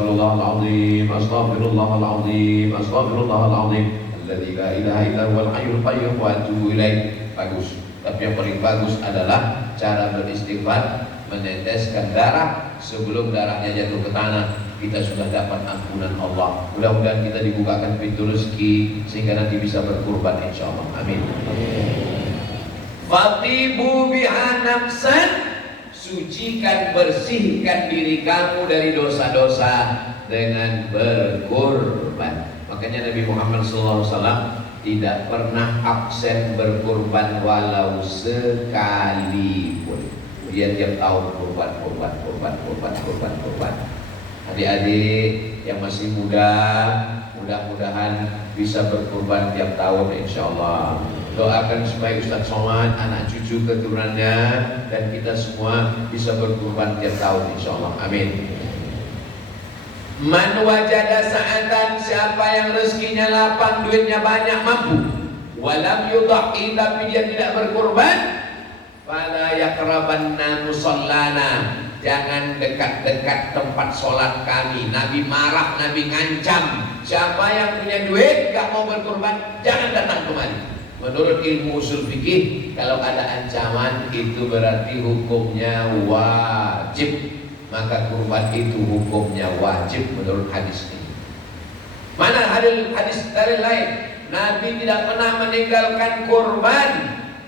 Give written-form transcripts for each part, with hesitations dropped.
Astaghfirullahaladzim, astaghfirullahaladzim, astaghfirullahaladzim. Alladzi la ilaha illa huwal hayyul qayyum wa atubu ilaih. Bagus. Tapi yang paling bagus adalah cara beristighfar, meneteskan darah sebelum darahnya jatuh ke tanah. Kita sudah dapat ampunan Allah. Mudah-mudahan kita dibukakan pintu rezeki sehingga nanti bisa berkurban insyaallah. Amin. Fatibu biha nafsan, sucikan, bersihkan diri kamu dari dosa-dosa dengan berkurban. Makanya Nabi Muhammad SAW tidak pernah absen berkurban walau sekalipun. Dia tiap tahun kurban. Adik-adik yang masih muda, mudah-mudahan bisa berkurban tiap tahun insyaallah. Doakan supaya Ustaz Somad, anak cucu keturunannya, dan kita semua bisa berkurban tiap tahun insyaallah. Amin. Man wajada sa'atan, siapa yang rezekinya lapang, duitnya banyak, mampu, walam yudha'i, tapi dia tidak berkurban, fala yakrabanna musallana, jangan dekat-dekat tempat sholat kami. Nabi marah, Nabi ngancam, siapa yang punya duit gak mau berkurban, jangan datang kemari. Menurut ilmu usul fikih, kalau ada ancaman itu berarti hukumnya wajib. Maka kurban itu hukumnya wajib menurut hadis ini. Mana hadis dari lain? Nabi tidak pernah meninggalkan kurban.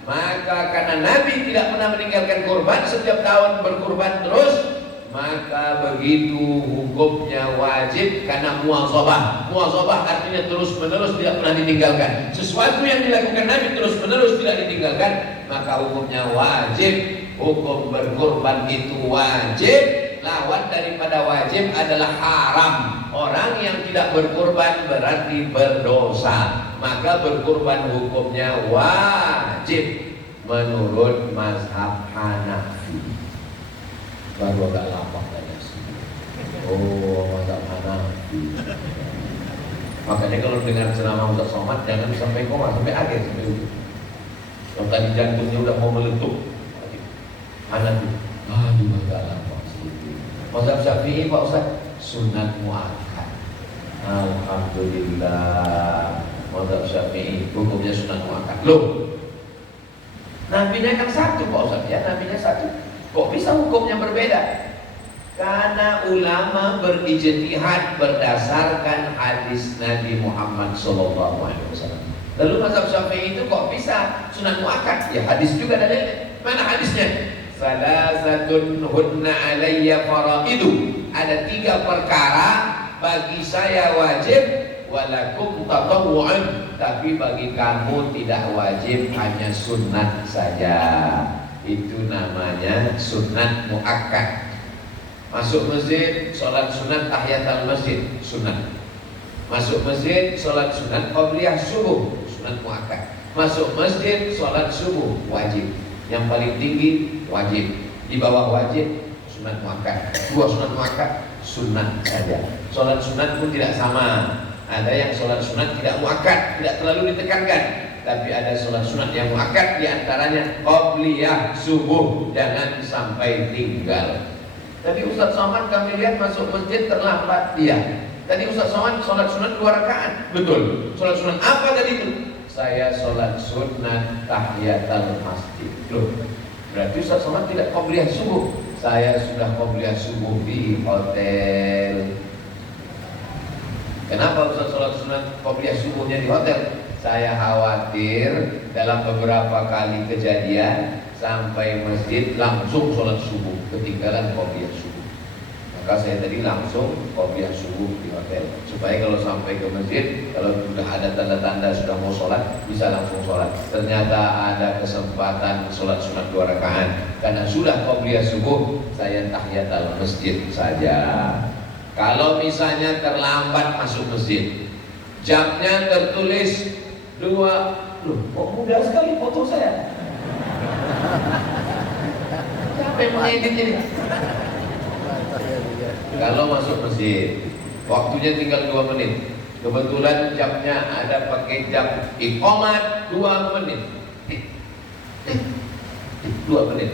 Maka karena Nabi tidak pernah meninggalkan kurban, setiap tahun berkurban terus, maka begitu hukumnya wajib karena muwazabah. Muwazabah artinya terus menerus, tidak pernah ditinggalkan. Sesuatu yang dilakukan Nabi terus menerus tidak ditinggalkan, maka hukumnya wajib. Hukum berkurban itu wajib. Lawan daripada wajib adalah haram. Orang yang tidak berkurban berarti berdosa. Maka berkurban hukumnya wajib menurut mazhab Hanafi. Baru agak lapang tanya sih. Oh, mazhab Hanafi. Makanya kalau dengar ceramah Ustaz Somad jangan sampai koma, sampai akhir, sampai ujung. Kalau tadi jantungnya udah mau meletup, Hanafi. Aduh, agak lapang. Mazhab Syafi'i Pak Ustaz, sunat muakkad. Alhamdulillah. Mazhab Syafi'i hukumnya sunat muakkad. Loh, nabinya kan satu Pak Ustaz ya, nabinya satu. Kok bisa hukumnya berbeda? Karena ulama berijtihad berdasarkan hadis Nabi Muhammad SAW. Lalu mazhab Syafi'i itu kok bisa sunat muakkad? Ya hadis juga dalilnya. Mana hadisnya? Salasatun hunna alayya faraidu. Ada 3 perkara bagi saya wajib, walakum tatawwu'an, tapi bagi kamu tidak wajib, hanya sunnat saja. Itu namanya sunnat muakkad. Masuk masjid, sholat sunat tahiyatul masjid, sunat. Masuk masjid, sholat sunat qabliyah subuh, sunat muakkad. Masuk masjid, sholat subuh, wajib. Yang paling tinggi wajib, di bawah wajib sunat muakkad. 2 sunat muakkad sunat saja. Sholat sunat pun tidak sama. Ada yang sholat sunat tidak muakkad, tidak terlalu ditekankan. Tapi ada sholat sunat yang muakkad, diantaranya qabliyah subuh, jangan sampai tinggal. Tadi Ustaz Somad kami lihat masuk masjid terlambat dia. Tadi Ustaz Somad sholat sunat 2 rakaat. Betul. Sholat sunat apa tadi itu? Saya sholat sunat tahiyatul masjid. Loh, berarti Ustaz Somad tidak qabliyah subuh. Saya sudah qabliyah subuh di hotel. Kenapa Ustaz sholat sunat qabliyah subuhnya di hotel? Saya khawatir dalam beberapa kali kejadian sampai masjid langsung sholat subuh, ketinggalan qabliyah subuh. Maka saya tadi langsung qabliyah subuh di hotel, supaya kalau sampai ke masjid, kalau sudah ada tanda-tanda sudah mau sholat, bisa langsung sholat. Ternyata ada kesempatan sholat sunat 2 rakaat. Karena sudah qabliyah subuh, saya tahiyatul masjid saja. Kalau misalnya terlambat masuk masjid, jamnya tertulis 2, loh kok mudah sekali foto saya. Siapa yang mengedit ini? Kalau masuk masjid, waktunya tinggal 2 menit. Kebetulan jamnya ada pakai jam iqamat 2 menit. 2 menit.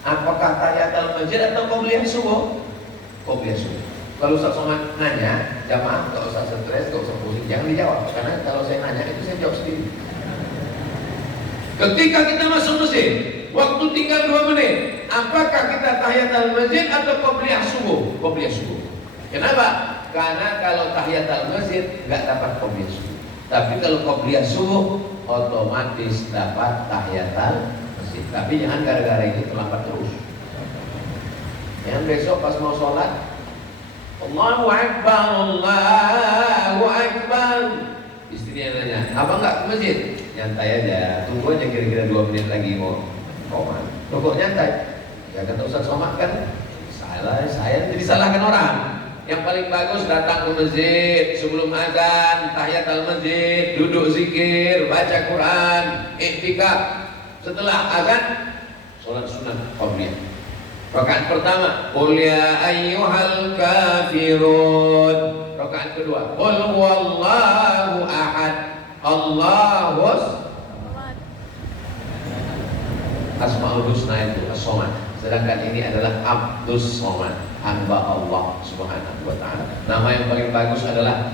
Apakah tahiyatul masjid atau qabliyah subuh? Qabliyah subuh. Kalau Ustaz Somad nanya, jamaah gak usah stres, gak usah pusing, jangan dijawab. Karena kalau saya nanya itu saya jawab sendiri. Ketika kita masuk masjid, waktu tinggal 2 menit, apakah kita tahiyatul masjid atau qobliyah subuh? Qobliyah subuh. Kenapa? Karena kalau tahiyatul masjid nggak dapat qobliyah subuh. Tapi kalau qobliyah subuh otomatis dapat tahiyatul masjid. Tapi jangan gara-gara itu terlambat terus. Yang besok pas mau sholat, Allahu Akbar, Allahu Akbar. Istrinya nanya, abang nggak ke masjid? Nyantai aja, tunggu aja kira-kira 2 menit lagi mau koma. Loh kok nyantai? Ya kata Ustaz Somad kan, saya jadi salahkan orang. Yang paling bagus datang ke masjid sebelum azan, tahiyatul masjid, duduk zikir, baca Quran, iktikaf. Setelah azan, sholat sunat qabliyah. Rakaat pertama, qul ya ayyuhal kafirun. Rakaat kedua, qul huwallahu ahad, Allahus Asmaul Husna itu As-Somad. Sedangkan ini adalah Abdus Somad, hamba Allah Subhanahu wa taala. Nama yang paling bagus adalah